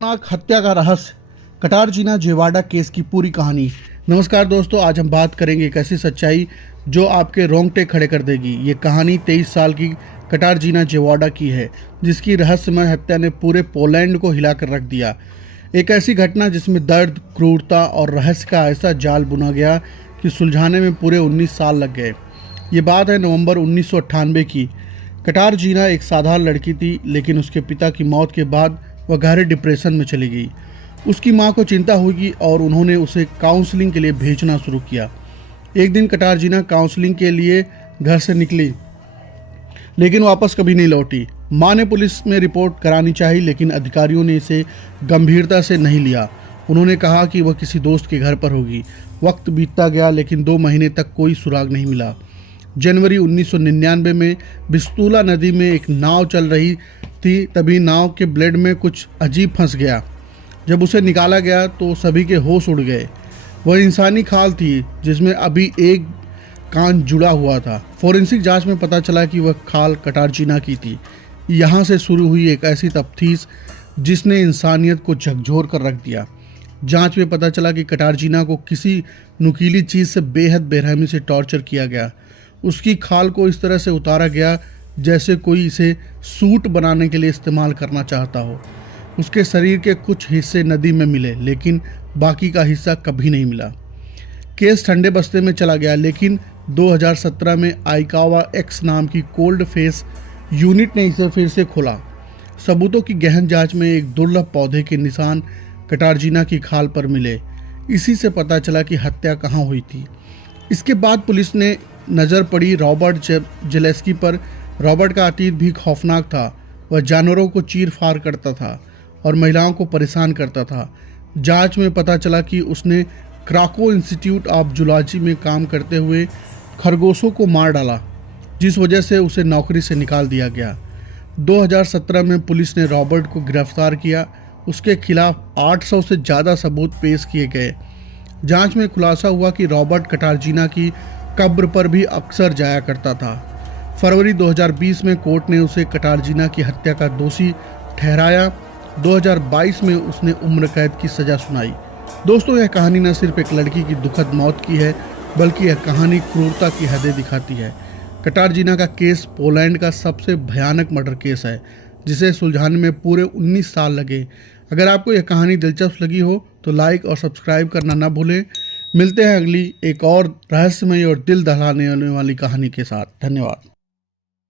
खतरनाक हत्या का रहस्य, कटारजीना जेवाडा केस की पूरी कहानी। नमस्कार दोस्तों, आज हम बात करेंगे एक ऐसी सच्चाई जो आपके रोंगटे खड़े कर देगी। ये कहानी 23 साल की कटारजीना जेवाडा की है, जिसकी रहस्यमय हत्या ने पूरे पोलैंड को हिलाकर रख दिया। एक ऐसी घटना जिसमें दर्द, क्रूरता और रहस्य का ऐसा जाल बुना गया कि सुलझाने में पूरे 19 साल लग गए। ये बात है नवंबर 1998 की। कटारजीना एक साधारण लड़की थी, लेकिन उसके पिता की मौत के बाद वह गहरे डिप्रेशन में चली गई। उसकी मां को चिंता हुई और उन्होंने उसे काउंसलिंग के लिए भेजना शुरू किया। एक दिन कटारजीना काउंसलिंग के लिए घर से निकली, लेकिन वापस कभी नहीं लौटी। मां ने पुलिस में रिपोर्ट करानी चाहिए, लेकिन अधिकारियों ने इसे गंभीरता से नहीं लिया। उन्होंने कहा कि वह किसी दोस्त के घर पर होगी। वक्त बीतता गया, लेकिन 2 महीने तक कोई सुराग नहीं मिला। जनवरी 1999 में बिस्तूला नदी में एक नाव चल रही थी, तभी नाव के ब्लेड में कुछ अजीब फंस गया। जब उसे निकाला गया तो सभी के होश उड़ गए। वह इंसानी खाल थी जिसमें अभी एक कान जुड़ा हुआ था। फोरेंसिक जांच में पता चला कि वह खाल कटारजीना की थी। यहाँ से शुरू हुई एक ऐसी तफ्तीश जिसने इंसानियत को झकझोर कर रख दिया। जांच में पता चला कि कटारजीना को किसी नुकीली चीज़ से बेहद बेरहमी से टॉर्चर किया गया। उसकी खाल को इस तरह से उतारा गया जैसे कोई इसे सूट बनाने के लिए इस्तेमाल करना चाहता हो। उसके शरीर के कुछ हिस्से नदी में मिले, लेकिन बाकी का हिस्सा कभी नहीं मिला। केस ठंडे बस्ते में चला गया, लेकिन 2017 में आइकावा एक्स नाम की कोल्ड फेस यूनिट ने इसे फिर से खोला। सबूतों की गहन जांच में एक दुर्लभ पौधे के निशान कटारजीना की खाल पर मिले। इसी से पता चला कि हत्या कहाँ हुई थी। इसके बाद पुलिस ने नज़र पड़ी रॉबर्ट जेलेस्की पर। रॉबर्ट का अतीत भी खौफनाक था। वह जानवरों को चीर फाड़ करता था और महिलाओं को परेशान करता था। जांच में पता चला कि उसने क्राको इंस्टीट्यूट ऑफ जूलॉजी में काम करते हुए खरगोशों को मार डाला, जिस वजह से उसे नौकरी से निकाल दिया गया। 2017 में पुलिस ने रॉबर्ट को गिरफ्तार किया। उसके खिलाफ 800 से ज़्यादा सबूत पेश किए गए। जांच में खुलासा हुआ कि रॉबर्ट कटारजीना की कब्र पर भी अक्सर जाया करता था। फरवरी 2020 में कोर्ट ने उसे कटारजीना की हत्या का दोषी ठहराया। 2022 में उसने उम्र कैद की सज़ा सुनाई। दोस्तों, यह कहानी न सिर्फ एक लड़की की दुखद मौत की है, बल्कि यह कहानी क्रूरता की हदें दिखाती है। कटारजीना का केस पोलैंड का सबसे भयानक मर्डर केस है, जिसे सुलझाने में पूरे 19 साल लगे। अगर आपको यह कहानी दिलचस्प लगी हो तो लाइक और सब्सक्राइब करना ना भूलें। मिलते हैं अगली एक और रहस्यमय और दिल दहलाने वाली कहानी के साथ। धन्यवाद।